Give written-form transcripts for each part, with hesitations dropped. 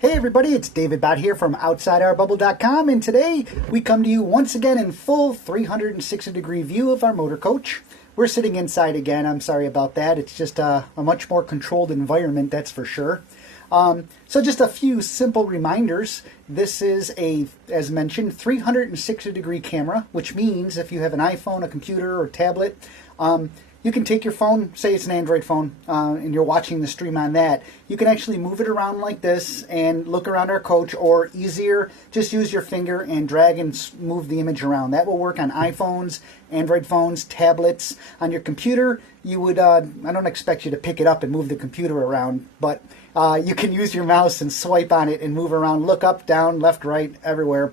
Hey everybody, it's David Bott here from OutsideOurBubble.com, and today we come to you once again in full 360-degree view of our motor coach. We're sitting inside again. I'm sorry about that. It's just a much more controlled environment, that's for sure. So just a few simple reminders. This is a, as mentioned, 360-degree camera, which means if you have an iPhone, a computer, or tablet, you can take your phone, say it's an Android phone, and you're watching the stream on that. You can actually move it around like this and look around our coach, or easier, just use your finger and drag and move the image around. That will work on iPhones, Android phones, tablets. On your computer, you would, I don't expect you to pick it up and move the computer around, but you can use your mouse and swipe on it and move around, look up, down, left, right, everywhere.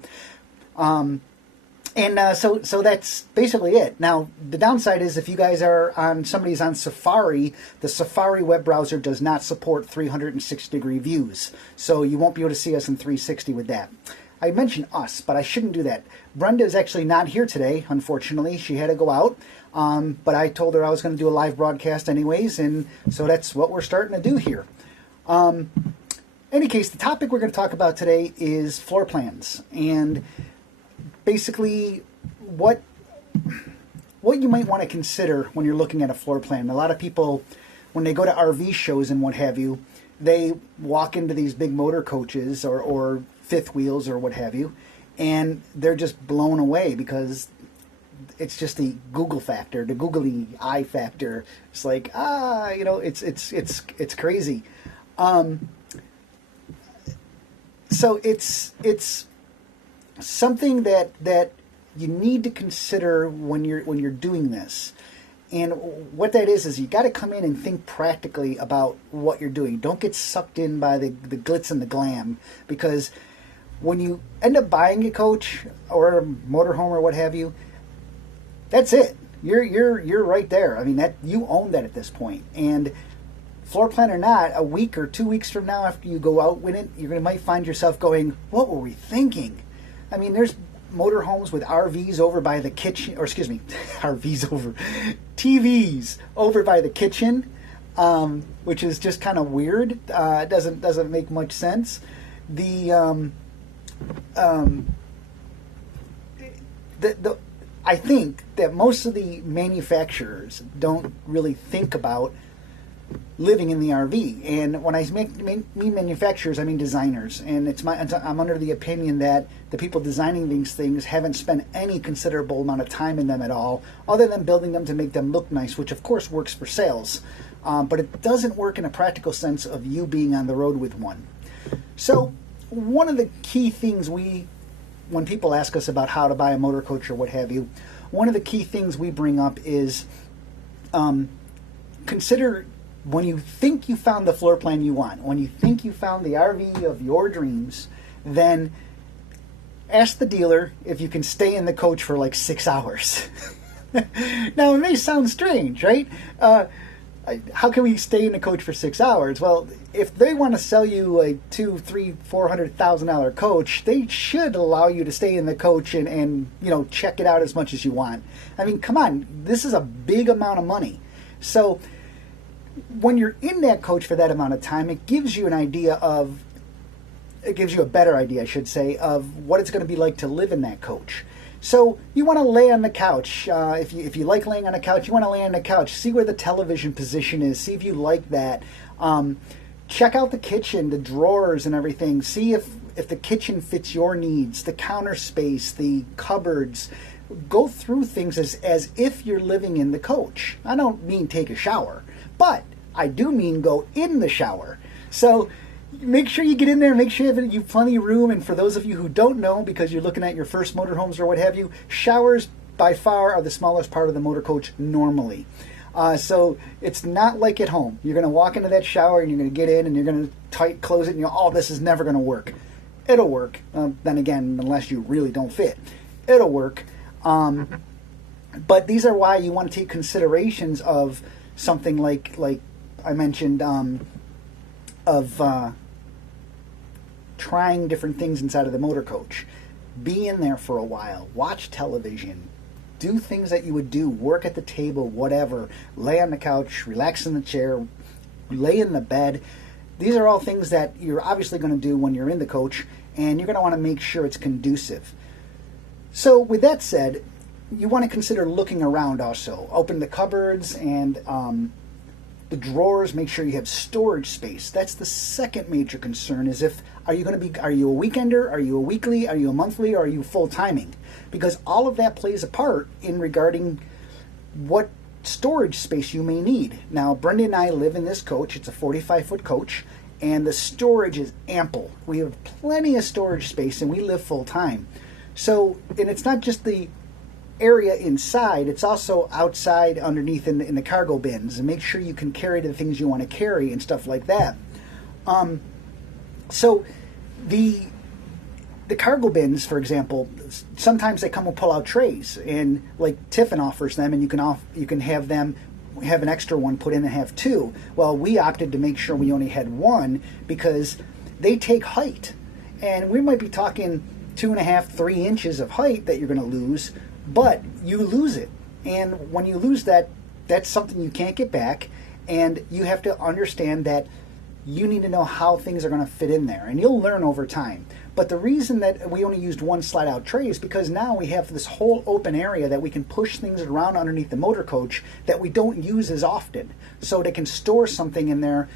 So that's basically it. Now, the downside is if you guys are somebody's on Safari, the Safari web browser does not support 360-degree views. So you won't be able to see us in 360 with that. I mentioned us, but I shouldn't do that. Brenda is actually not here today, unfortunately. She had to go out, but I told her I was going to do a live broadcast anyways, and so that's what we're starting to do here. In any case, the topic we're going to talk about today is floor plans, and basically what you might want to consider when you're looking at a floor plan. A lot of people, when they go to RV shows and what have you, they walk into these big motor coaches or fifth wheels or what have you, and they're just blown away because it's just the Google factor, the googly eye factor. It's like, it's crazy. So it's something that you need to consider when you're doing this. And what that is you got to come in and think practically about what you're doing. Don't get sucked in by the glitz and the glam, because when you end up buying a coach or a motorhome or what have you, that's it. You're right there. I mean, that you own that at this point. And floor plan or not, a week or 2 weeks from now after you go out with it, might find yourself going, what were we thinking? I mean, there's motorhomes with RVs over by the kitchen, or excuse me, TVs over by the kitchen, which is just kind of weird. It doesn't make much sense. I think that most of the manufacturers don't really think about living in the RV. And when I mean manufacturers, I mean designers. And I'm under the opinion that the people designing these things haven't spent any considerable amount of time in them at all, other than building them to make them look nice, which of course works for sales. But it doesn't work in a practical sense of you being on the road with one. So one of the key things when people ask us about how to buy a motor coach or what have you, one of the key things we bring up is consider, when you think you found the floor plan you want, when you think you found the RV of your dreams, then ask the dealer if you can stay in the coach for like 6 hours. Now, it may sound strange, right? How can we stay in the coach for 6 hours? Well, if they want to sell you a $200,000-$400,000 coach, they should allow you to stay in the coach and check it out as much as you want. I mean, come on, this is a big amount of money. So when you're in that coach for that amount of time, it gives you a better idea, I should say, of what it's going to be like to live in that coach. So you want to lay on the couch. If you like laying on the couch, you want to lay on the couch. See where the television position is. See if you like that. Check out the kitchen, the drawers and everything. See if the kitchen fits your needs, the counter space, the cupboards. Go through things as if you're living in the coach. I don't mean take a shower, but I do mean go in the shower. So make sure you get in there, make sure you have plenty of room. And for those of you who don't know, because you're looking at your first motorhomes or what have you, showers by far are the smallest part of the motor coach normally. So it's not like at home. You're going to walk into that shower and you're going to get in and you're going to close it and this is never going to work. It'll work. Then again, unless you really don't fit, it'll work. But these are why you want to take considerations of something like I mentioned, of trying different things inside of the motor coach. Be in there for a while. Watch television. Do things that you would do. Work at the table, whatever. Lay on the couch, relax in the chair, lay in the bed. these are all things that you're obviously going to do when you're in the coach, and you're going to want to make sure it's conducive. So with that said, you want to consider looking around also. Open the cupboards and the drawers. Make sure you have storage space. That's the second major concern, is are you a weekender? Are you a weekly? Are you a monthly? Or are you full timing? Because all of that plays a part in regarding what storage space you may need. Now, Brenda and I live in this coach. It's a 45-foot coach, and the storage is ample. We have plenty of storage space, and we live full time. So, and it's not just the area inside, it's also outside underneath in the cargo bins, and make sure you can carry the things you want to carry and stuff like that. So the cargo bins, for example, sometimes they come with pull-out trays, and like Tiffin offers them, and you can have them have an extra one put in and have two. Well, we opted to make sure we only had one because they take height, and we might be talking 2.5, 3 inches of height that you're going to lose, but you lose it. And when you lose that, that's something you can't get back, and you have to understand that you need to know how things are going to fit in there, and you'll learn over time. But the reason that we only used one slide-out tray is because now we have this whole open area that we can push things around underneath the motor coach that we don't use as often. So they can store something in there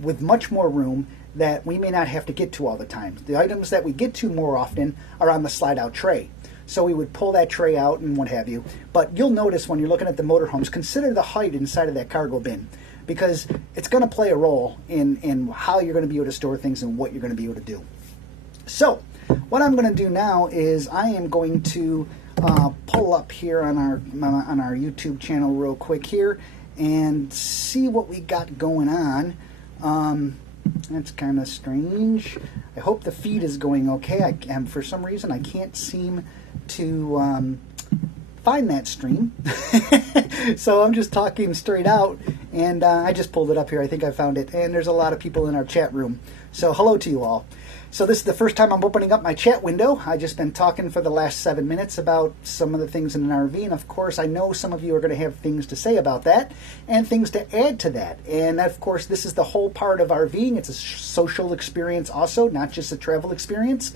with much more room that we may not have to get to all the time. The items that we get to more often are on the slide-out tray. So we would pull that tray out and what have you. But you'll notice when you're looking at the motorhomes, consider the height inside of that cargo bin, because it's going to play a role in how you're going to be able to store things and what you're going to be able to do. So what I'm going to do now is I am going to pull up here on our YouTube channel real quick here and see what we got going on. That's kind of strange. I hope the feed is going okay. For some reason, I can't seem to find that stream. So I'm just talking straight out, and I just pulled it up here. I think I found it, and there's a lot of people in our chat room. So hello to you all. So this is the first time I'm opening up my chat window. I've just been talking for the last 7 minutes about some of the things in an RV, and of course I know some of you are going to have things to say about that and things to add to that. And of course this is the whole part of RVing. It's a social experience also, not just a travel experience,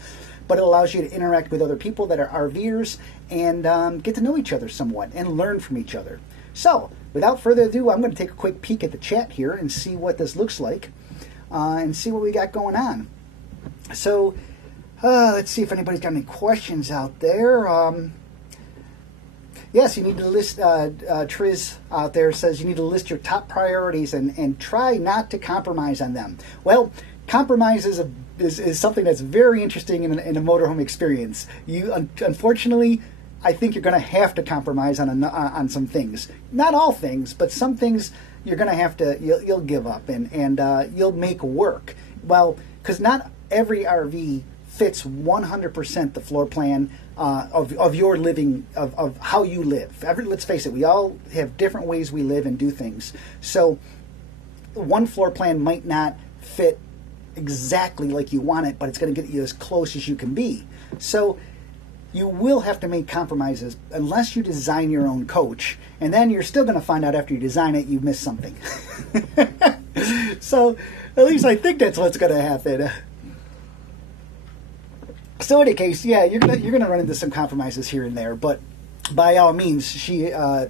but it allows you to interact with other people that are RVers and get to know each other somewhat and learn from each other. So without further ado, I'm going to take a quick peek at the chat here and see what this looks like and see what we got going on. So, let's see if anybody's got any questions out there. Yes, you need to list, Triz out there says you need to list your top priorities and try not to compromise on them. Well, compromise is something that's very interesting in a motorhome experience. Unfortunately, I think you're going to have to compromise on some things. Not all things, but some things you're going to have to, you'll give up and you'll make work. Well, because not every RV fits 100% the floor plan of your living, of how you live. Let's face it, we all have different ways we live and do things. So one floor plan might not fit exactly like you want it, but it's going to get you as close as you can be. So you will have to make compromises unless you design your own coach, and then you're still going to find out after you design it you missed something. So at least I think that's what's going to happen. So in any case, yeah, you're gonna run into some compromises here and there, but by all means, I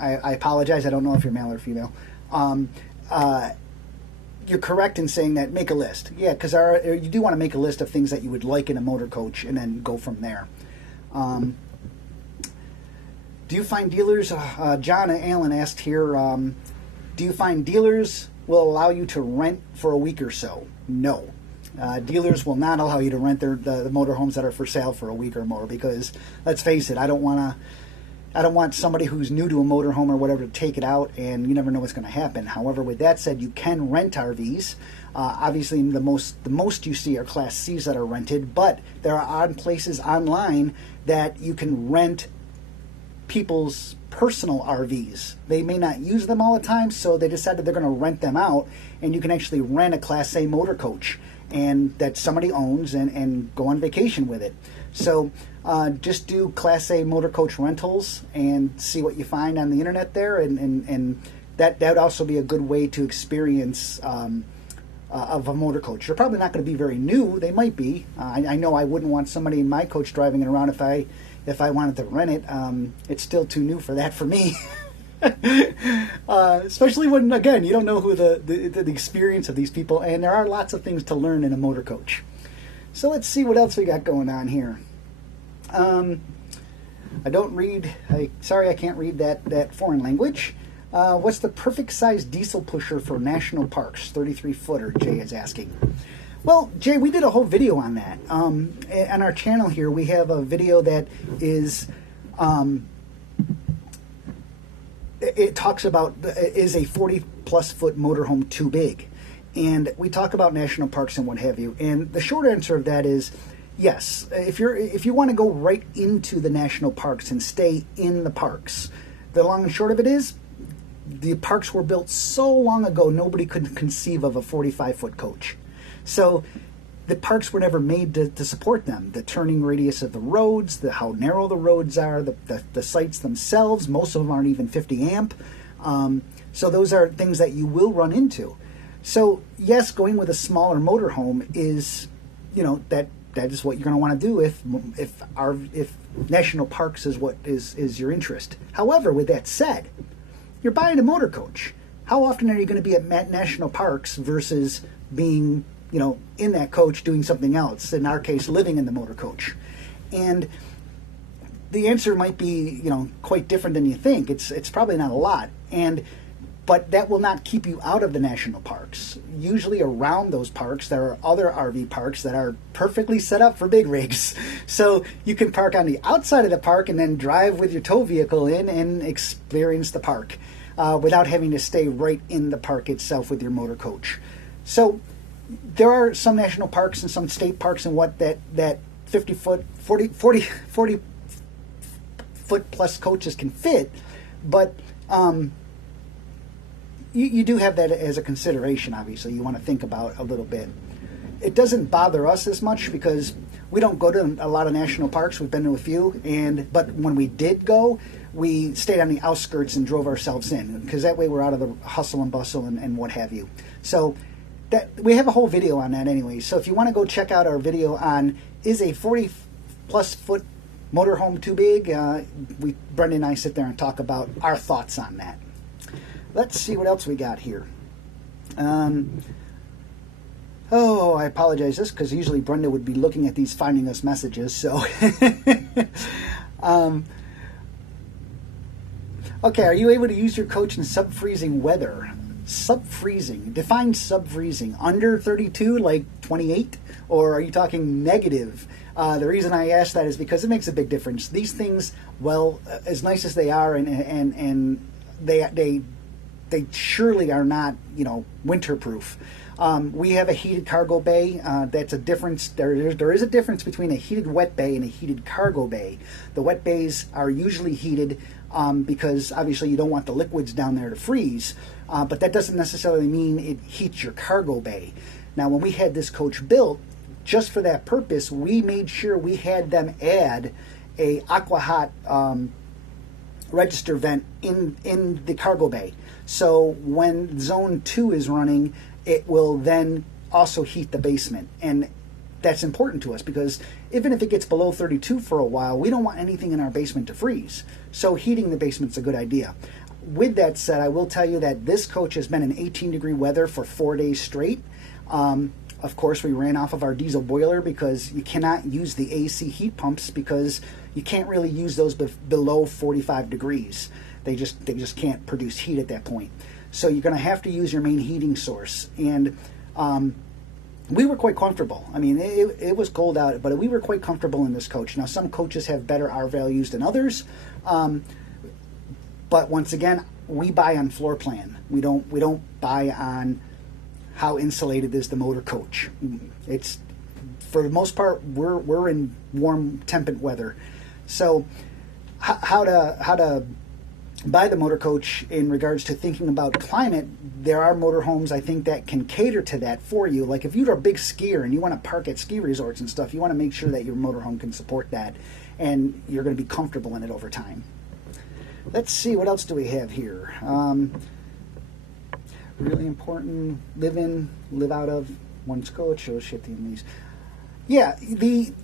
apologize. I don't know if you're male or female. You're correct in saying that. Make a list, yeah, because you do want to make a list of things that you would like in a motor coach, and then go from there. Do you find dealers? John Allen asked here. Do you find dealers will allow you to rent for a week or so? No. Dealers will not allow you to rent the motorhomes that are for sale for a week or more, because let's face it, I don't want somebody who's new to a motorhome or whatever to take it out, and you never know what's going to happen. However, with that said, you can rent RVs. Obviously, the most you see are Class Cs that are rented, but there are odd places online that you can rent people's personal RVs. They may not use them all the time, so they decided they're going to rent them out, and you can actually rent a Class A motor coach and that somebody owns and go on vacation with it. So just do Class A motor coach rentals and see what you find on the internet there, and that would also be a good way to experience of a motor coach. They're probably not going to be very new. They might be. I know I wouldn't want somebody in my coach driving it around if I wanted to rent it. It's still too new for that for me. Especially when, again, you don't know who the experience of these people, and there are lots of things to learn in a motor coach. So let's see what else we got going on here. I don't read. Sorry, I can't read that foreign language. What's the perfect size diesel pusher for national parks? 33-footer, Jay is asking. Well, Jay, we did a whole video on that. On our channel here, we have a video that is, it talks about, is a 40-plus foot motorhome too big? And we talk about national parks and what have you. And the short answer of that is, yes. If you want to go right into the national parks and stay in the parks, the long and short of it is, the parks were built so long ago, nobody could conceive of a 45-foot coach. So the parks were never made to support them. The turning radius of the roads, how narrow the roads are, the sites themselves, most of them aren't even 50 amp. So those are things that you will run into. So yes, going with a smaller motorhome is, that is what you're going to want to do if national parks is what is your interest. However, with that said, you're buying a motor coach. How often are you going to be at national parks versus being, in that coach doing something else? In our case, living in the motor coach. And the answer might be, quite different than you think. It's probably not a lot. But that will not keep you out of the national parks. Usually around those parks, there are other RV parks that are perfectly set up for big rigs. So you can park on the outside of the park and then drive with your tow vehicle in and experience the park without having to stay right in the park itself with your motor coach. So there are some national parks and some state parks and what that 50-foot, 40 foot plus coaches can fit, but you do have that as a consideration, obviously. You want to think about a little bit. It doesn't bother us as much because we don't go to a lot of national parks. We've been to a few, but when we did go, we stayed on the outskirts and drove ourselves in, because that way we're out of the hustle and bustle and what have you. So that we have a whole video on that anyway. So if you want to go check out our video on, is a 40-plus foot motorhome too big? Brendan and I sit there and talk about our thoughts on that. Let's see what else we got here. I apologize this because usually Brenda would be looking at these, finding us messages. So, okay, are you able to use your coach in sub-freezing weather? Sub-freezing. Define sub-freezing. Under 32, like 28? Or are you talking negative? The reason I ask that is because it makes a big difference. These things, well, as nice as they are, and they surely are not, winterproof. We have a heated cargo bay. That's a difference. There is a difference between a heated wet bay and a heated cargo bay. The wet bays are usually heated because obviously you don't want the liquids down there to freeze. But that doesn't necessarily mean it heats your cargo bay. Now, when we had this coach built, just for that purpose, we made sure we had them add a aqua hot register vent in the cargo bay. So when zone 2 is running, it will then also heat the basement. And that's important to us because even if it gets below 32 for a while, we don't want anything in our basement to freeze. So heating the basement's a good idea. With that said, I will tell you that this coach has been in 18-degree weather for 4 days straight. Of course, we ran off of our diesel boiler because you cannot use the AC heat pumps because you can't really use those below 45 degrees. They just can't produce heat at that point. So you're going to have to use your main heating source. And we were quite comfortable. I mean, it was cold out, but we were quite comfortable in this coach. Now, some coaches have better R values than others. But once again, we buy on floor plan. We don't buy on how insulated is the motor coach. It's, for the most part, we're in warm, temperate weather. So how to buy the motor coach in regards to thinking about climate, there are motorhomes, I think, that can cater to that for you. Like if you're a big skier and you want to park at ski resorts and stuff, you want to make sure that your motorhome can support that and you're going to be comfortable in it over time. Let's see, what else do we have here? really important. Live in, live out of one's coach. Oh shit, these. Yeah, you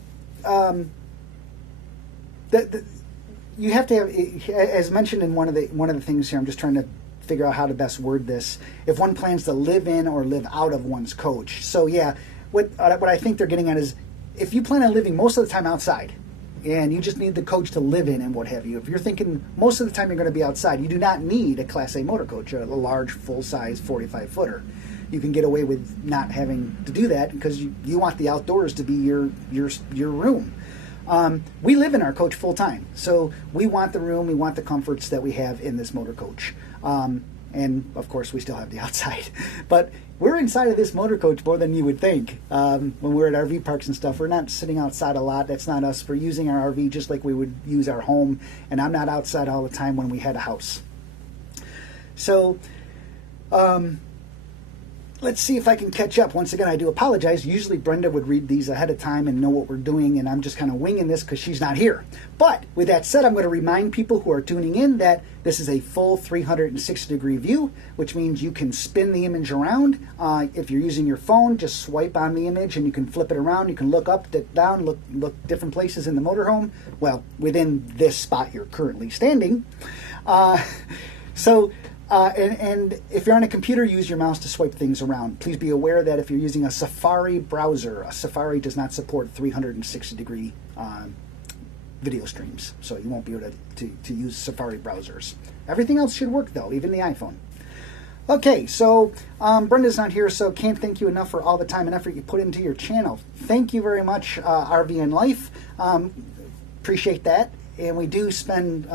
have to have, as mentioned in one of the things here. I'm just trying to figure out how to best word this. If one plans to live in or live out of one's coach. So yeah, what I think they're getting at is if you plan on living most of the time outside, and you just need the coach to live in and what have you. If you're thinking most of the time you're going to be outside, you do not need a Class A motor coach, a large, full-size 45-footer. You can get away with not having to do that because you want the outdoors to be your room. We live in our coach full-time, so we want the room, we want the comforts that we have in this motor coach. And, of course, we still have the outside. But we're inside of this motor coach more than you would think. When we're at RV parks and stuff, we're not sitting outside a lot. That's not us. We're using our RV just like we would use our home. And I'm not outside all the time when we had a house. So, let's see if I can catch up. Once again, I do apologize. Usually Brenda would read these ahead of time and know what we're doing, and I'm just kind of winging this because she's not here. But with that said, I'm going to remind people who are tuning in that this is a full 360-degree view, which means you can spin the image around. If you're using your phone, just swipe on the image and you can flip it around. You can look up, down, look different places in the motorhome. Well, within this spot you're currently standing. And if you're on a computer, use your mouse to swipe things around. Please be aware that if you're using a Safari browser, a Safari does not support 360-degree video streams, so you won't be able to use Safari browsers. Everything else should work, though, even the iPhone. Okay, so Brenda's not here, so can't thank you enough for all the time and effort you put into your channel. Thank you very much, RV and Life. Appreciate that, and we do spend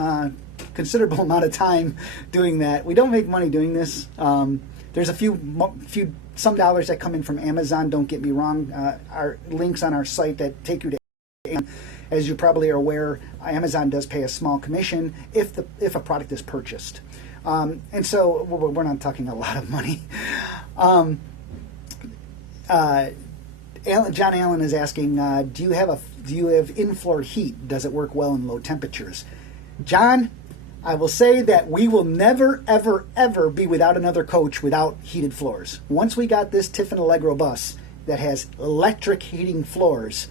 considerable amount of time doing that. We don't make money doing this. There's some dollars that come in from Amazon. Don't get me wrong. Our links on our site that take you to Amazon. As you probably are aware, Amazon does pay a small commission if a product is purchased. And so we're not talking a lot of money. John Allen is asking, do you have in-floor heat? Does it work well in low temperatures? John, I will say that we will never, ever, ever be without another coach without heated floors. Once we got this Tiffin Allegro bus that has electric heating floors,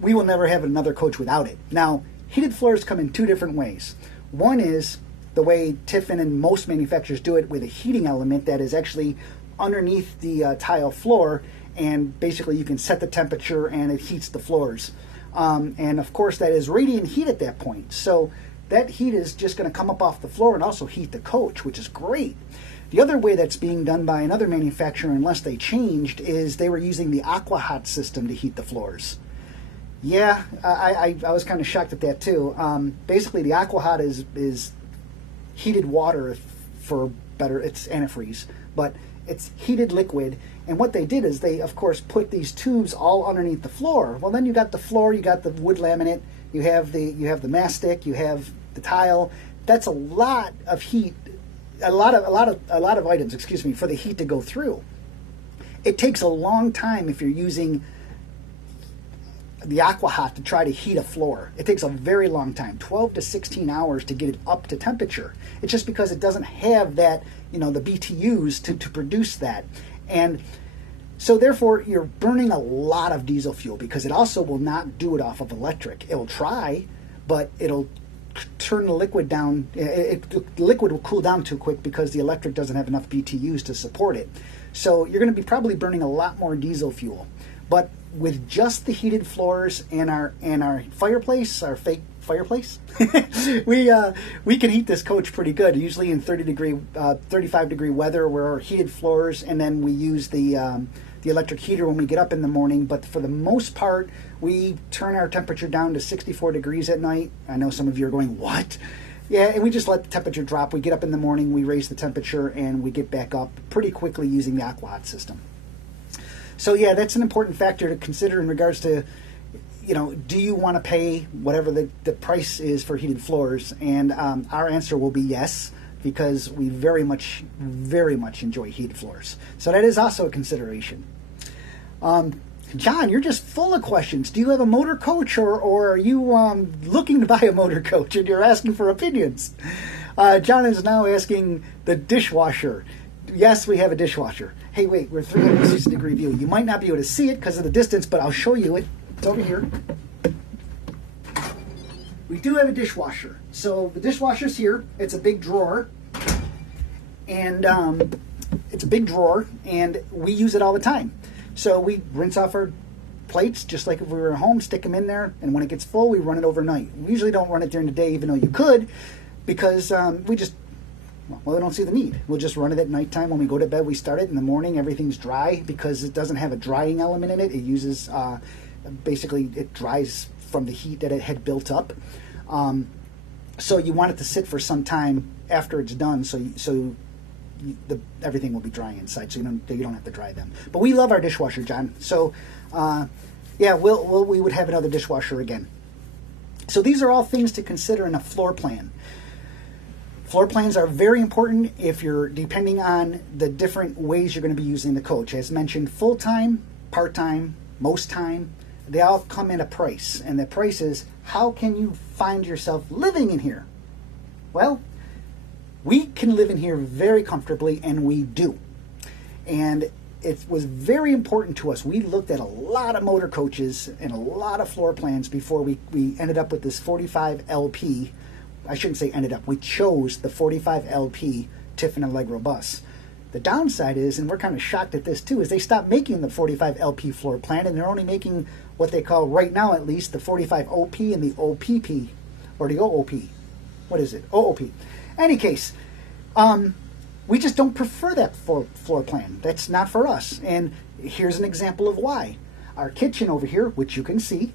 we will never have another coach without it. Now, heated floors come in two different ways. One is the way Tiffin and most manufacturers do it with a heating element that is actually underneath the tile floor, and basically you can set the temperature and it heats the floors. And of course that is radiant heat at that point. So that heat is just going to come up off the floor and also heat the coach, which is great. The other way that's being done by another manufacturer, unless they changed, is they were using the AquaHot system to heat the floors. Yeah, I was kind of shocked at that too. Basically, the AquaHot is heated water for better. It's antifreeze, but it's heated liquid. And what they did is they, of course, put these tubes all underneath the floor. Well, then you got the floor, you got the wood laminate, you have the mastic, you have the tile. That's a lot of heat, a lot of items, excuse me, for the heat to go through. It takes a long time if you're using the AquaHot to try to heat a floor. It takes a very long time, 12 to 16 hours to get it up to temperature. It's just because it doesn't have that, the BTUs to produce that. And so therefore you're burning a lot of diesel fuel because it also will not do it off of electric. It will try, but it'll turn the liquid down. The liquid will cool down too quick because the electric doesn't have enough BTUs to support it. So you're going to be probably burning a lot more diesel fuel. But with just the heated floors and our fireplace, our fake fireplace, we can heat this coach pretty good. Usually in 35 degree weather, we're heated floors, and then we use the electric heater when we get up in the morning. But for the most part, we turn our temperature down to 64 degrees at night. I know some of you are going, what? Yeah, and we just let the temperature drop. We get up in the morning, we raise the temperature, and we get back up pretty quickly using the AquaHot system. So yeah, that's an important factor to consider in regards to, do you want to pay whatever the price is for heated floors? And our answer will be yes, because we very much enjoy heated floors. So that is also a consideration. John, you're just full of questions. Do you have a motor coach, or are you looking to buy a motor coach and you're asking for opinions? John is now asking the dishwasher. Yes, we have a dishwasher. Hey, wait, we're 360-degree view. You might not be able to see it because of the distance, but I'll show you it. It's over here. We do have a dishwasher. So the dishwasher's here. It's a big drawer. And it's a big drawer, and we use it all the time. So we rinse off our plates just like if we were at home, stick them in there, and when it gets full, we run it overnight. We usually don't run it during the day, even though you could, because we don't see the need. We'll just run it at nighttime. When we go to bed, we start it. In the morning, everything's dry because it doesn't have a drying element in it. It uses, basically, it dries from the heat that it had built up. So you want it to sit for some time after it's done, so everything will be dry inside, so you don't have to dry them. But we love our dishwasher, John. So, we would have another dishwasher again. So these are all things to consider in a floor plan. Floor plans are very important if you're depending on the different ways you're going to be using the coach. As mentioned, full-time, part-time, most time, they all come at a price. And the price is, how can you find yourself living in here? Well, we can live in here very comfortably, and we do. And it was very important to us. We looked at a lot of motor coaches and a lot of floor plans before we ended up with this 45 LP. I shouldn't say ended up. We chose the 45 LP Tiffin Allegro bus. The downside is, and we're kind of shocked at this too, is they stopped making the 45 LP floor plan, and they're only making what they call, right now at least, the 45 OP and the OPP, or the OOP. What is it? OOP. Any case, we just don't prefer that floor plan. That's not for us. And here's an example of why. Our kitchen over here, which you can see,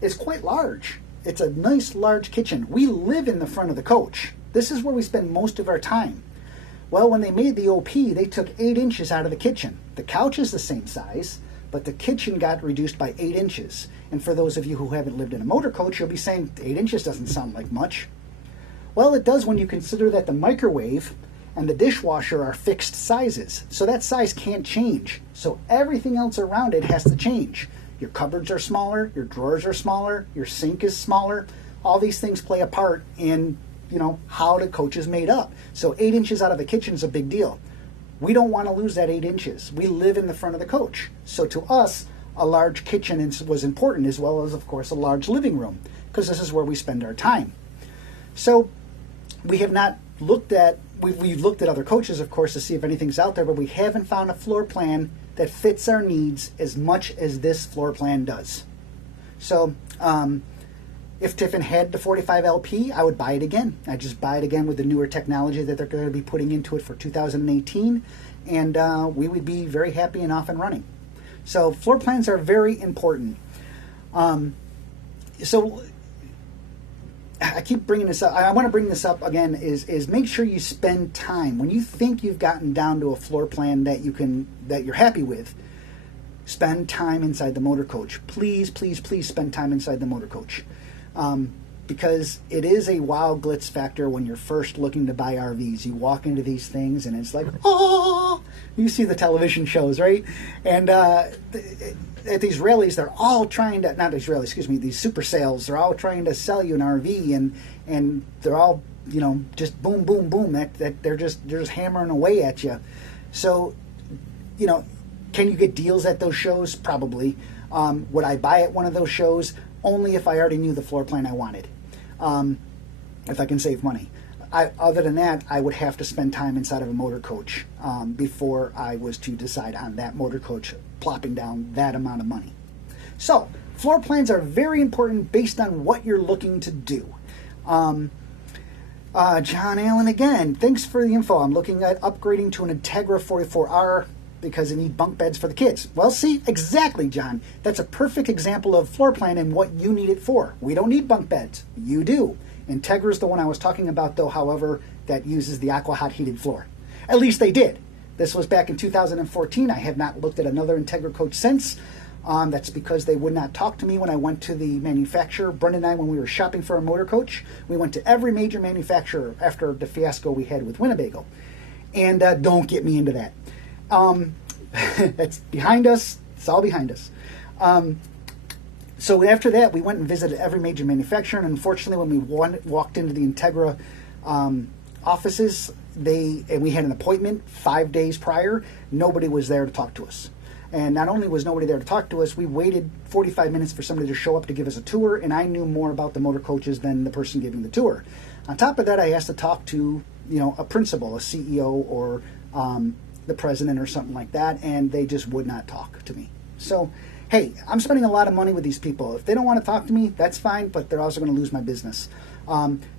is quite large. It's a nice large kitchen. We live in the front of the coach. This is where we spend most of our time. Well, when they made the OP, they took 8 inches out of the kitchen. The couch is the same size, but the kitchen got reduced by 8 inches. And for those of you who haven't lived in a motor coach, you'll be saying 8 inches doesn't sound like much. Well, it does when you consider that the microwave and the dishwasher are fixed sizes. So that size can't change. So everything else around it has to change. Your cupboards are smaller, your drawers are smaller, your sink is smaller. All these things play a part in, how the coach is made up. So 8 inches out of the kitchen is a big deal. We don't want to lose that 8 inches. We live in the front of the coach. So to us, a large kitchen was important, as well as, of course, a large living room, because this is where we spend our time. So we have not looked at, we've looked at other coaches, of course, to see if anything's out there, but we haven't found a floor plan that fits our needs as much as this floor plan does. So if Tiffin had the 45 LP, I would buy it again. I'd just buy it again with the newer technology that they're going to be putting into it for 2018, and we would be very happy and off and running. So floor plans are very important. So I keep bringing this up. I want to bring this up again. Is make sure you spend time when you think you've gotten down to a floor plan that you're happy with. Spend time inside the motor coach. Please, please, please spend time inside the motor coach, because it is a wow glitz factor when you're first looking to buy RVs. You walk into these things and it's like, oh, you see the television shows, right? And at these rallies, they're all trying to, not these rallies, excuse me, these super sales, they're all trying to sell you an RV, and they're all, just boom, boom, boom, that they're just hammering away at you. So, can you get deals at those shows? Probably. Would I buy at one of those shows? Only if I already knew the floor plan I wanted, if I can save money. Other than that, I would have to spend time inside of a motor coach before I was to decide on that motor coach plopping down that amount of money. So, floor plans are very important based on what you're looking to do. John Allen again, thanks for the info. I'm looking at upgrading to an Integra 44R because I need bunk beds for the kids. Well, see, exactly, John. That's a perfect example of floor plan and what you need it for. We don't need bunk beds. You do. Integra is the one I was talking about, though, however, that uses the aqua hot heated floor. At least they did. This was back in 2014. I have not looked at another Integra coach since. That's because they would not talk to me when I went to the manufacturer. Brendan and I, when we were shopping for a motor coach, we went to every major manufacturer after the fiasco we had with Winnebago. And don't get me into that. That's behind us. It's all behind us. So after that, we went and visited every major manufacturer. And unfortunately, when we walked into the Integra offices, and we had an appointment 5 days prior. Nobody was there to talk to us. And not only was nobody there to talk to us, we waited 45 minutes for somebody to show up to give us a tour, and I knew more about the motor coaches than the person giving the tour. On top of that, I asked to talk to, a principal, a CEO, or the president or something like that, and they just would not talk to me. So, hey, I'm spending a lot of money with these people. If they don't want to talk to me, that's fine, but they're also going to lose my business.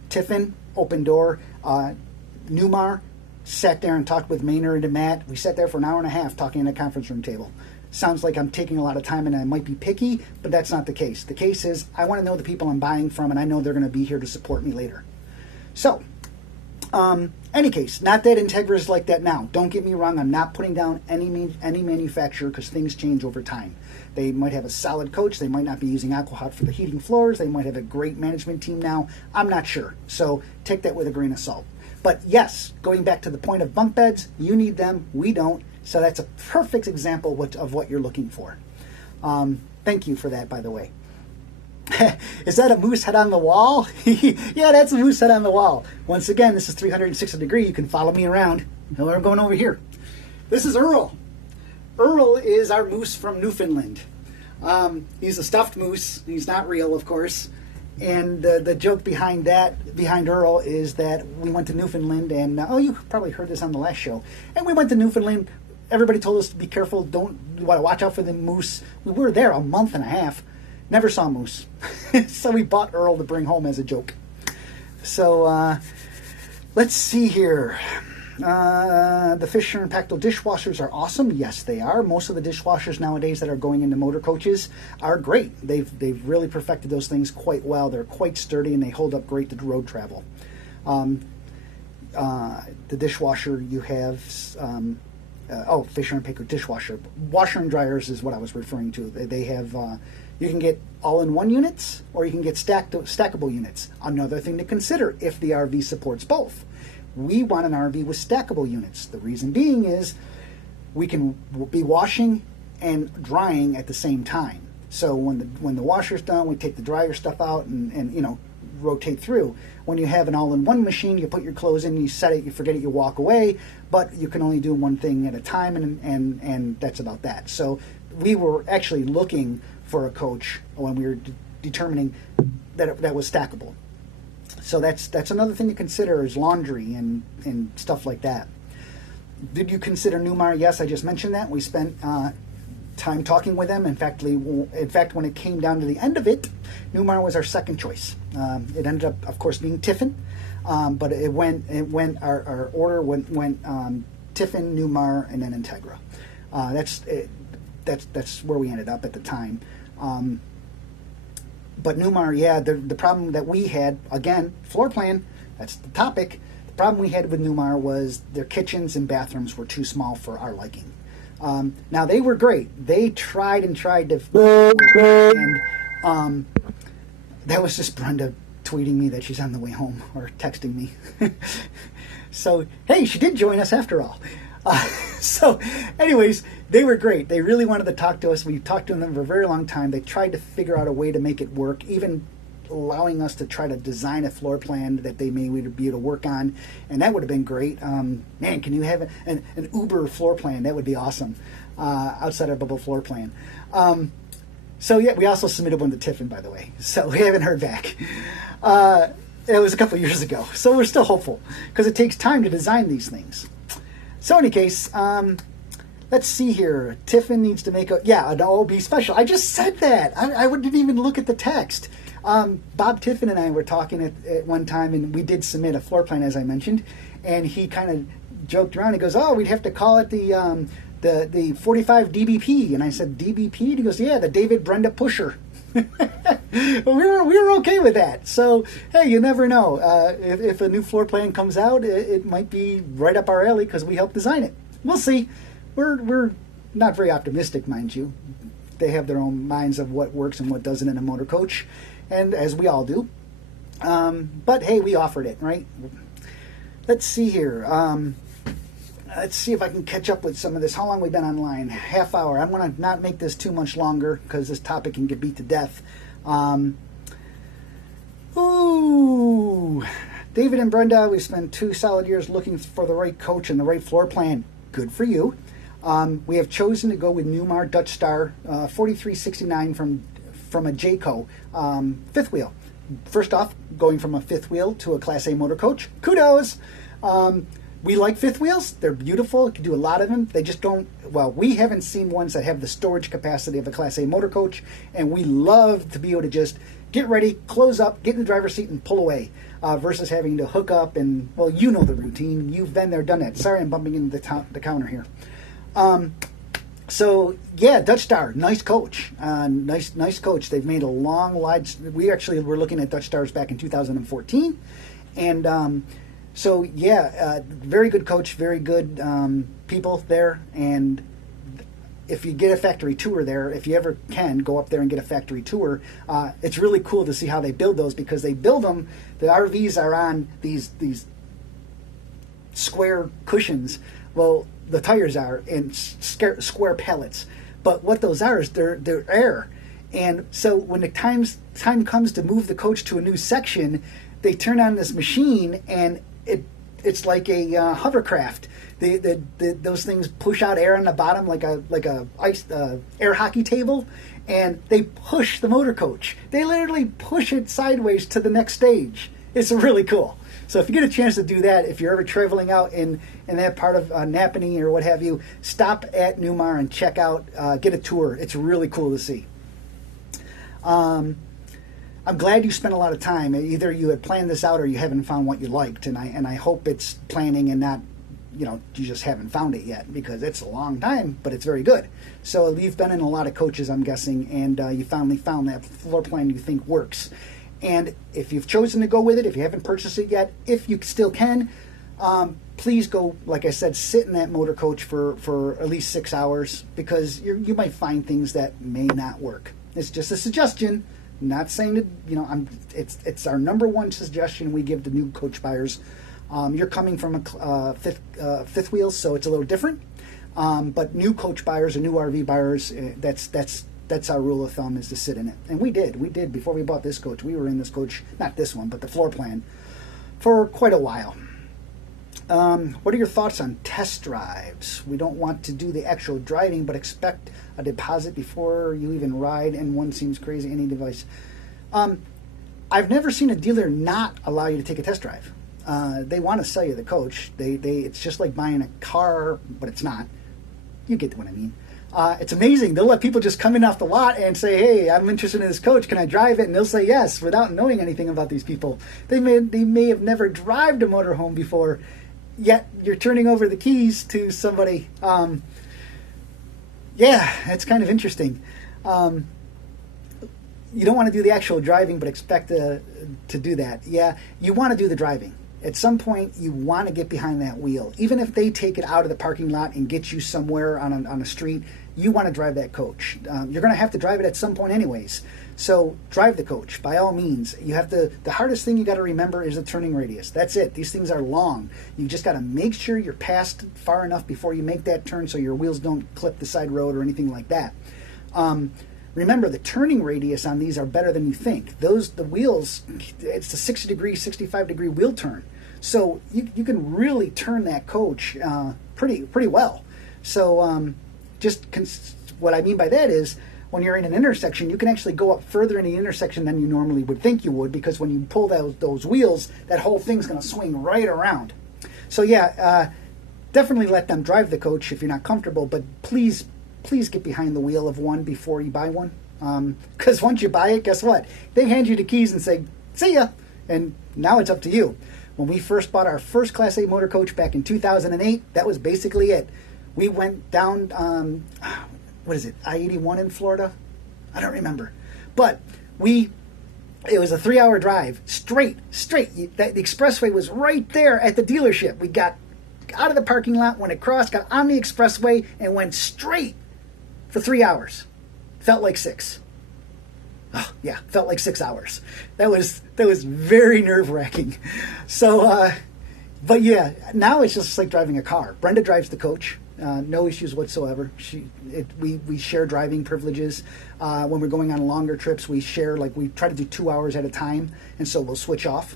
Tiffin, Open Door, Newmar, sat there and talked with Maynard and Matt. We sat there for an hour and a half talking in a conference room table. Sounds like I'm taking a lot of time and I might be picky, but that's not the case. The case is I want to know the people I'm buying from, and I know they're going to be here to support me later. So, any case, not that Integra is like that now. Don't get me wrong. I'm not putting down any manufacturer because things change over time. They might have a solid coach. They might not be using Aquahot for the heating floors. They might have a great management team now. I'm not sure. So take that with a grain of salt. But yes, going back to the point of bunk beds, you need them. We don't. So that's a perfect example of what you're looking for. Thank you for that, by the way. Is that a moose head on the wall? Yeah, that's a moose head on the wall. Once again, this is 360 degree. You can follow me around. You know where I'm going over here. This is Earl. Earl is our moose from Newfoundland. He's a stuffed moose. He's not real, of course. And the joke behind Earl is that we went to Newfoundland, and you probably heard this on the last show. And we went to Newfoundland. Everybody told us to be careful. You want to watch out for the moose. We were there a month and a half. Never saw moose. So we bought Earl to bring home as a joke. So let's see here. The Fisher and Pacto dishwashers are awesome. Yes, they are. Most of the dishwashers nowadays that are going into motor coaches are great. They've really perfected those things quite well. They're quite sturdy and they hold up great to road travel. The dishwasher you have, Fisher and Pacto dishwasher. Washer and dryers is what I was referring to. They have, you can get all-in-one units or you can get stackable units. Another thing to consider if the RV supports both. We want an RV with stackable units. The reason being is we can be washing and drying at the same time. So when the washer's done, we take the dryer stuff out and rotate through. When you have an all-in-one machine, you put your clothes in, you set it, you forget it, you walk away, but you can only do one thing at a time, and that's about that. So we were actually looking for a coach when we were determining that was stackable. So that's another thing to consider is laundry and stuff like that. Did you consider Newmar? Yes, I just mentioned that. We spent time talking with them. In fact, when it came down to the end of it, Newmar was our second choice. It ended up, of course, being Tiffin, but our order went Tiffin, Newmar, and then Integra. That's where we ended up at the time. But Newmar, yeah, the problem that we had, again, floor plan, that's the topic. The problem we had with Newmar was their kitchens and bathrooms were too small for our liking. Now, they were great. They tried to... And that was just Brenda tweeting me that she's on the way home or texting me. So, hey, she did join us after all. So, anyways, they were great. They really wanted to talk to us. We talked to them for a very long time. They tried to figure out a way to make it work, even allowing us to try to design a floor plan that they may be able to work on, and that would have been great. Man, can you have an OOBer floor plan? That would be awesome. Outside our bubble floor plan. So, yeah, we also submitted one to Tiffin, by the way. So we haven't heard back. It was a couple years ago. So we're still hopeful because it takes time to design these things. So, in any case, let's see here. Tiffin needs to make an OOB special. I just said that. I didn't even look at the text. Bob Tiffin and I were talking at one time, and we did submit a floor plan, as I mentioned, and he kind of joked around. He goes, we'd have to call it the 45 DBP. And I said, DBP? And he goes, yeah, the David Brenda Pusher. we were okay with that. So, hey, you never know. If a new floor plan comes out, it might be right up our alley because we helped design it. We'll see. We're not very optimistic, mind you. They have their own minds of what works and what doesn't in a motor coach, and as we all do. But hey, we offered it, right? Let's see here. Let's see if I can catch up with some of this. How long have we been online? Half hour. I'm going to not make this too much longer because this topic can get beat to death. David and Brenda, we spent 2 solid years looking for the right coach and the right floor plan. Good for you. We have chosen to go with Newmar Dutch Star 4369 from a Jayco fifth wheel. First off, going from a fifth wheel to a Class A motor coach. Kudos! We like fifth wheels. They're beautiful. You can do a lot of them. They just don't, well, we haven't seen ones that have the storage capacity of a Class A motor coach, and we love to be able to just get ready, close up, get in the driver's seat, and pull away, versus having to hook up and, well, you know the routine. You've been there, done that. Sorry, I'm bumping into the counter here. So, yeah, Dutch Star, nice coach. Nice coach. They've made a long life. We actually were looking at Dutch Stars back in 2014, and so, yeah, very good coach, very good people there. And if you get a factory tour there, if you ever can, go up there and get a factory tour. It's really cool to see how they build those, because they build them, the RVs are on these square cushions. Well, the tires are in square pellets. But what those are is they're air. And so when the time comes to move the coach to a new section, they turn on this machine, and it's like a hovercraft. Those things push out air on the bottom like a ice air hockey table, and they push the motor coach. They literally push it sideways to the next stage. It's really cool. So if you get a chance to do that, if you're ever traveling out in that part of Napanee or what have you, stop at Newmar and check out, get a tour. It's really cool to see. I'm glad you spent a lot of time. Either you had planned this out or you haven't found what you liked, and I hope it's planning and not, you just haven't found it yet, because it's a long time, but it's very good. So you've been in a lot of coaches, I'm guessing, and you finally found that floor plan you think works. And if you've chosen to go with it, if you haven't purchased it yet, if you still can, please go, like I said, sit in that motor coach for at least 6 hours, because you might find things that may not work. It's just a suggestion. Not saying that, it's our number one suggestion we give to new coach buyers. You're coming from a fifth wheel, so it's a little different. But new coach buyers and new RV buyers, that's our rule of thumb, is to sit in it. And we did before we bought this coach. We were in this coach, not this one, but the floor plan, for quite a while. What are your thoughts on test drives? We don't want to do the actual driving, but expect a deposit before you even ride, and one seems crazy, any device. I've never seen a dealer not allow you to take a test drive. They want to sell you the coach. It's just like buying a car, but it's not. You get what I mean. It's amazing. They'll let people just come in off the lot and say, hey, I'm interested in this coach. Can I drive it? And they'll say yes without knowing anything about these people. They may have never driven a motorhome before, yet you're turning over the keys to somebody. Yeah, it's kind of interesting. You don't want to do the actual driving, but expect to do that. Yeah, you want to do the driving. At some point, you want to get behind that wheel. Even if they take it out of the parking lot and get you somewhere on a street, you want to drive that coach. You're going to have to drive it at some point anyways. So drive the coach, by all means. You have the hardest thing you got to remember is the turning radius. That's it. These things are long. You just got to make sure you're past far enough before you make that turn so your wheels don't clip the side road or anything like that. Remember, the turning radius on these are better than you think. The wheels, it's a 60 degree, 65 degree wheel turn. So you can really turn that coach pretty well. So what I mean by that is, when you're in an intersection, you can actually go up further in the intersection than you normally would think you would, because when you pull those wheels, that whole thing's going to swing right around. So yeah, definitely let them drive the coach if you're not comfortable, but please get behind the wheel of one before you buy one. Because once you buy it, guess what? They hand you the keys and say, see ya, and now it's up to you. When we first bought our first Class A motor coach back in 2008, that was basically it. We went down, I-81 in Florida? I don't remember. But it was a 3-hour drive, straight. The expressway was right there at the dealership. We got out of the parking lot, went across, got on the expressway, and went straight for 3 hours. Felt like 6. Oh, yeah, felt like 6 hours. That was very nerve-wracking. So, but yeah, now it's just like driving a car. Brenda drives the coach. No issues whatsoever. We share driving privileges. When we're going on longer trips, we share, we try to do 2 hours at a time, and so we'll switch off.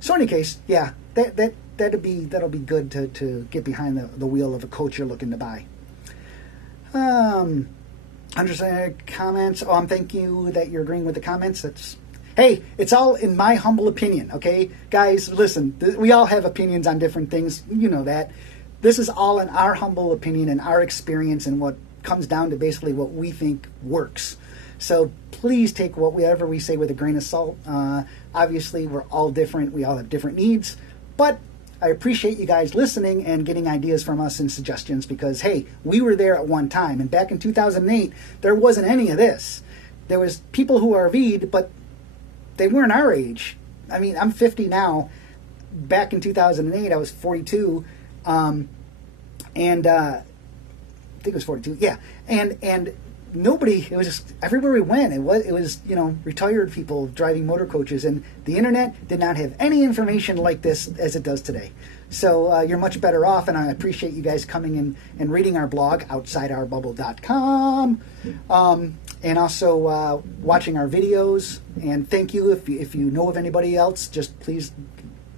So in any case, yeah, that'll be good to get behind the wheel of a coach you're looking to buy. Understand comments. Thank you that you're agreeing with the comments. Hey, it's all in my humble opinion, okay? Guys, listen, we all have opinions on different things. You know that. This is all in our humble opinion and our experience and what comes down to basically what we think works. So please take whatever we say with a grain of salt. Obviously, we're all different. We all have different needs. But I appreciate you guys listening and getting ideas from us and suggestions because, hey, we were there at one time. And back in 2008, there wasn't any of this. There was people who RV'd, but they weren't our age. I mean, I'm 50 now. Back in 2008, I was 42. I think it was 42. Yeah. And nobody, it was just everywhere we went. It was, retired people driving motor coaches, and the internet did not have any information like this as it does today. So you're much better off, and I appreciate you guys coming in and reading our blog, OutsideOurBubble.com. And also watching our videos. And thank you if you know of anybody else, just please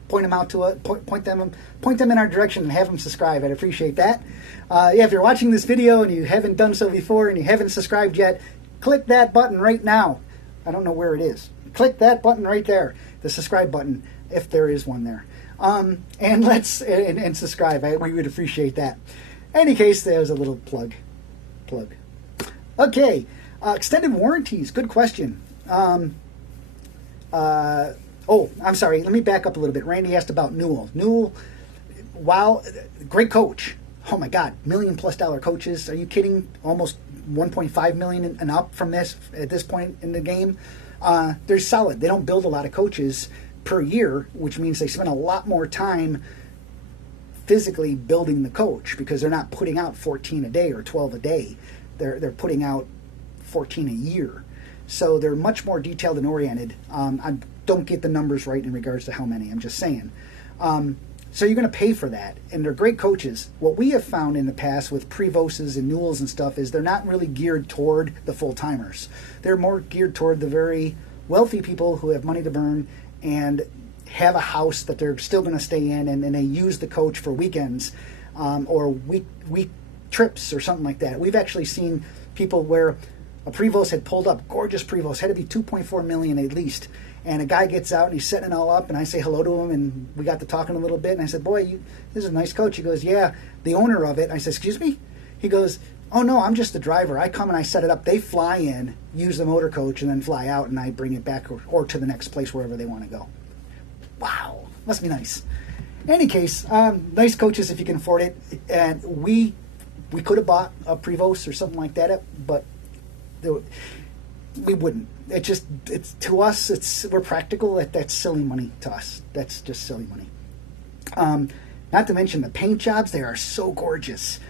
point them out to us, point them in our direction, and have them subscribe. I'd appreciate that. If you're watching this video and you haven't done so before and you haven't subscribed yet, click that button right now. I don't know where it is. Click that button right there, the subscribe button, if there is one there. And subscribe. We would appreciate that. In any case, there was a little plug. Okay. Extended warranties. Good question. I'm sorry. Let me back up a little bit. Randy asked about Newell. Newell, wow, great coach. Oh my God, $1 million+ coaches. Are you kidding? Almost 1.5 million and up from this at this point in the game. They're solid. They don't build a lot of coaches per year, which means they spend a lot more time physically building the coach because they're not putting out 14 a day or 12 a day. They're putting out 14 a year. So they're much more detailed and oriented. I don't get the numbers right in regards to how many. I'm just saying. So you're going to pay for that. And they're great coaches. What we have found in the past with Prevoses and Newells and stuff is they're not really geared toward the full-timers. They're more geared toward the very wealthy people who have money to burn and have a house that they're still going to stay in, and they use the coach for weekends or week trips or something like that. We've actually seen people where a Prevost had pulled up, gorgeous Prevost, had to be 2.4 million at least. And a guy gets out and he's setting it all up, and I say hello to him, and we got to talking a little bit, and I said, boy, this is a nice coach. He goes, yeah, the owner of it. And I said, excuse me? He goes, oh no, I'm just the driver. I come and I set it up. They fly in, use the motor coach, and then fly out, and I bring it back or to the next place wherever they want to go. Wow, must be nice. In any case, nice coaches if you can afford it. And we could have bought a Prevost or something like that, but we wouldn't. It's to us, we're practical. That's silly money to us. That's just silly money. Not to mention the paint jobs, they are so gorgeous.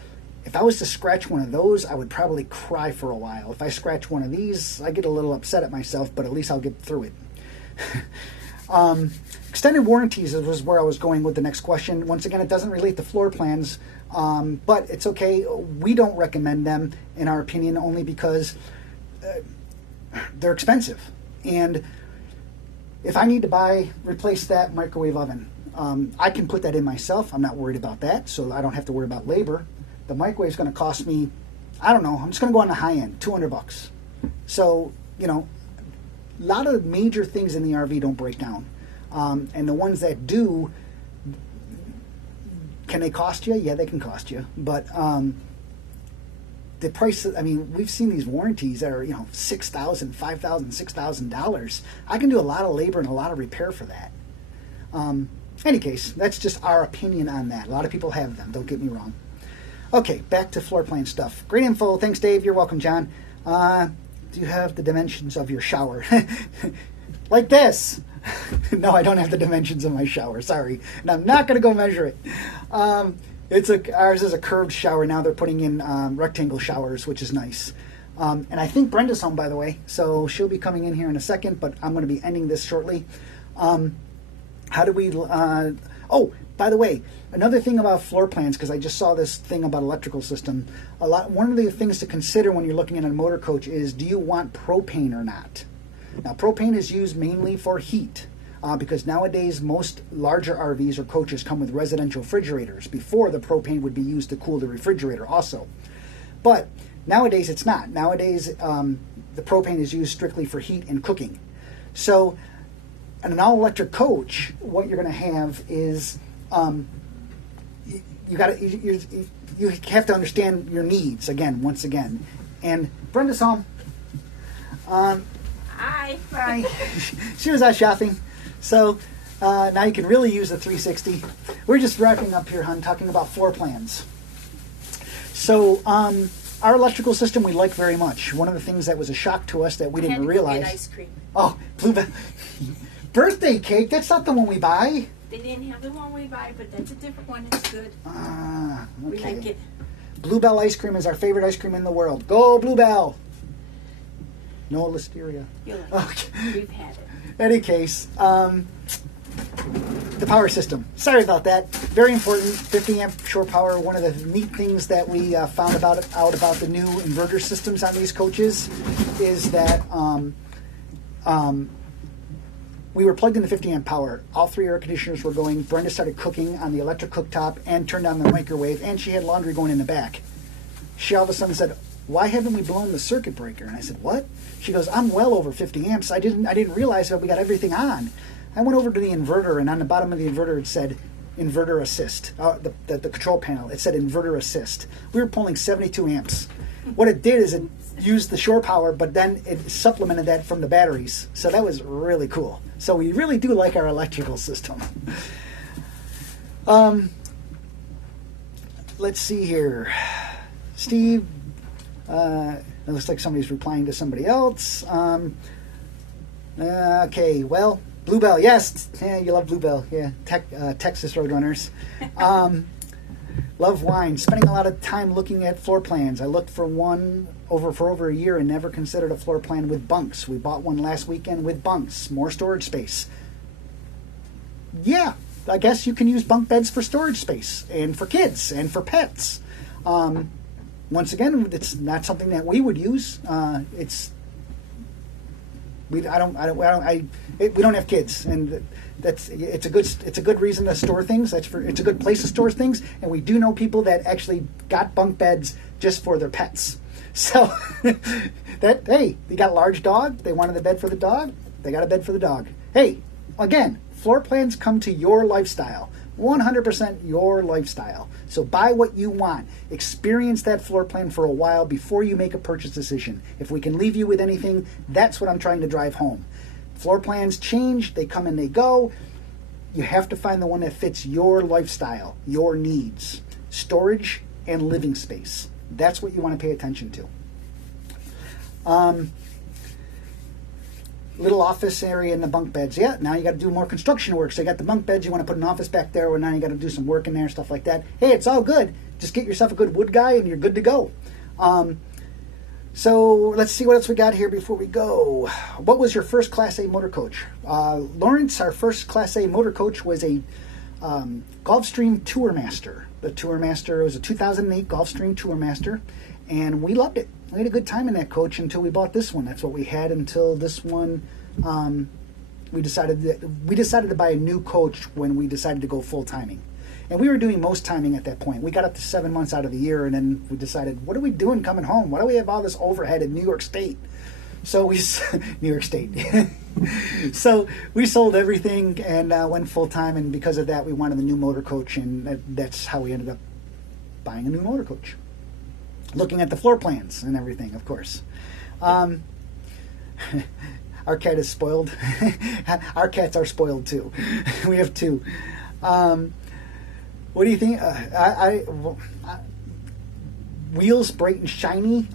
If I was to scratch one of those, I would probably cry for a while. If I scratch one of these, I get a little upset at myself, but at least I'll get through it. Extended warranties was where I was going with the next question. Once again, it doesn't relate to floor plans, but it's okay. We don't recommend them, in our opinion, only because they're expensive. And if I need to replace that microwave oven, I can put that in myself. I'm not worried about that, so I don't have to worry about labor. The microwave's going to cost me, I don't know, I'm just going to go on the high end, $200. So, a lot of major things in the RV don't break down. And the ones that do, can they cost you? Yeah, they can cost you. But the price, we've seen these warranties that are, $6,000, $5,000, $6,000. I can do a lot of labor and a lot of repair for that. Any case, that's just our opinion on that. A lot of people have them, don't get me wrong. Okay, back to floor plan stuff. Great info. Thanks, Dave. You're welcome, John. Do you have the dimensions of your shower? Like this. No, I don't have the dimensions of my shower. Sorry. And I'm not going to go measure it. Ours is a curved shower. Now they're putting in rectangle showers, which is nice. And I think Brenda's home, by the way. So she'll be coming in here in a second, but I'm going to be ending this shortly. How do we... by the way, another thing about floor plans, because I just saw this thing about electrical system. One of the things to consider when you're looking at a motor coach is, do you want propane or not? Now, propane is used mainly for heat. because nowadays most larger RVs or coaches come with residential refrigerators. Before, the propane would be used to cool the refrigerator also. But nowadays it's not. Nowadays the propane is used strictly for heat and cooking. So in an all-electric coach, what you're going to have is you have to understand your needs once again. And Brenda's home. Hi. She was out shopping. So now you can really use the 360. We're just wrapping up here, hon, talking about floor plans. So our electrical system we like very much. One of the things that was a shock to us that we didn't realize. Ice cream. Oh, Bluebell. Birthday cake? That's not the one we buy. They didn't have the one we buy, but that's a different one. It's good. Okay. We like it. Bluebell ice cream is our favorite ice cream in the world. Go Bluebell! No listeria. You like Okay. it. We've had it. Any case, the power system. Sorry about that. Very important. 50 amp shore power. One of the neat things that we found out about the new inverter systems on these coaches is that we were plugged into 50 amp power. All 3 air conditioners were going. Brenda started cooking on the electric cooktop and turned on the microwave, and she had laundry going in the back. She all of a sudden said, "Why haven't we blown the circuit breaker?" And I said, "What?" She goes, "I'm well over 50 amps. I didn't realize that we got everything on." I went over to the inverter, and on the bottom of the inverter it said inverter assist. The control panel, it said inverter assist. We were pulling 72 amps. What it did is it used the shore power, but then it supplemented that from the batteries. So that was really cool. So we really do like our electrical system. Let's see here. Steve, it looks like somebody's replying to somebody else. Okay, well, Bluebell, yes. Yeah, you love Bluebell. Yeah, Texas Roadrunners. Love wine. Spending a lot of time looking at floor plans. I looked for one for over a year and never considered a floor plan with bunks. We bought one last weekend with bunks. More storage space. Yeah, I guess you can use bunk beds for storage space and for kids and for pets. Once again, it's not something that we would use. We don't have kids, and it's a good reason to store things. It's a good place to store things, and we do know people that actually got bunk beds just for their pets. So they got a large dog. They wanted a bed for the dog. They got a bed for the dog. Hey, again, floor plans come to your lifestyle. 100% your lifestyle. So buy what you want. Experience that floor plan for a while before you make a purchase decision. If we can leave you with anything, that's what I'm trying to drive home. Floor plans change, they come and they go. You have to find the one that fits your lifestyle, your needs. Storage and living space. That's what you want to pay attention to. Little office area in the bunk beds. Yeah, now you got to do more construction work. So you got the bunk beds, you want to put an office back there, or now you got to do some work in there, stuff like that. Hey, it's all good. Just get yourself a good wood guy and you're good to go. So let's see what else we got here before we go. What was your first Class A motor coach? Lawrence, our first Class A motor coach was a Gulfstream Tourmaster. The Tourmaster was a 2008 Gulfstream Tourmaster, and we loved it. We had a good time in that coach until we bought this one. That's what we had until this one. We decided to buy a new coach when we decided to go full timing, and we were doing most timing at that point. We got up to 7 months out of the year, and then we decided, what are we doing coming home? Why do we have all this overhead in New York State? So New York State. So we sold everything and went full time, and because of that, we wanted a new motor coach, and that's how we ended up buying a new motor coach. Looking at the floor plans and everything, of course. Our cat is spoiled. Our cats are spoiled too. We have 2. What do you think? Wheels bright and shiny.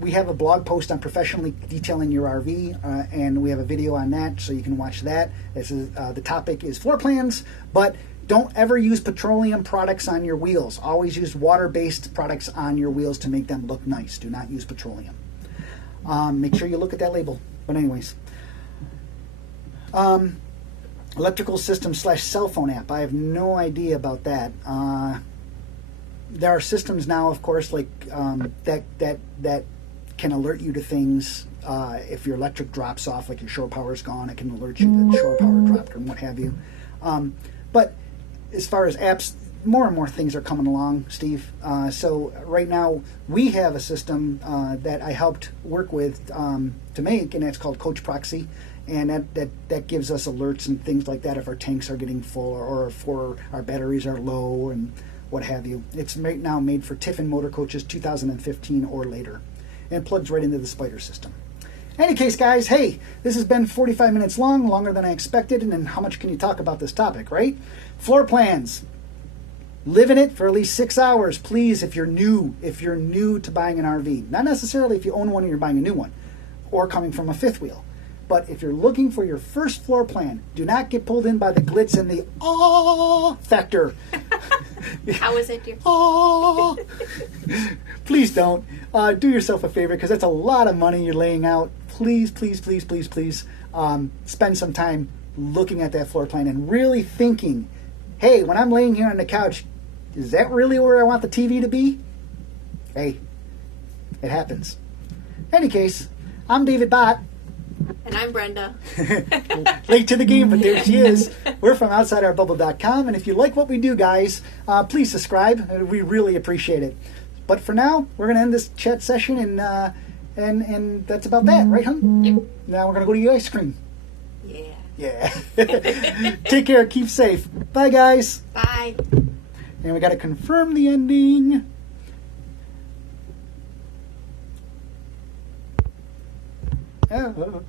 We have a blog post on professionally detailing your RV, and we have a video on that, so you can watch that. This is the topic is floor plans, but don't ever use petroleum products on your wheels. Always use water-based products on your wheels to make them look nice. Do not use petroleum. Make sure you look at that label. But anyways, electrical system / cell phone app. I have no idea about that. There are systems now, of course, like that can alert you to things If your electric drops off, like your shore power's gone, it can alert you that shore power dropped and what have you. But as far as apps, more and more things are coming along, Steve. So right now we have a system that I helped work with to make, and that's called Coach Proxy. And that gives us alerts and things like that if our tanks are getting full or if our batteries are low and what have you. It's right now made for Tiffin motor coaches 2015 or later. And it plugs right into the Spider system. In any case, guys, hey, this has been 45 minutes long, longer than I expected. And then how much can you talk about this topic, right? Floor plans. Live in it for at least 6 hours, please, if you're new to buying an RV. Not necessarily if you own one and you're buying a new one or coming from a fifth wheel. But if you're looking for your first floor plan, do not get pulled in by the glitz and the awe factor. How is it, dear? Awe. Please don't. Do yourself a favor because that's a lot of money you're laying out. Please, please, please, please, please spend some time looking at that floor plan and really thinking, hey, when I'm laying here on the couch, is that really where I want the TV to be? Hey, it happens. In any case, I'm David Bott. And I'm Brenda. Late to the game, but there she is. We're from OutsideOurBubble.com, and if you like what we do, guys, please subscribe. We really appreciate it. But for now, we're going to end this chat session, and that's about that, right, hon? Yep. Now we're going to go to eat ice cream. Yeah. Yeah. Take care. Keep safe. Bye, guys. Bye. And we got to confirm the ending. Oh.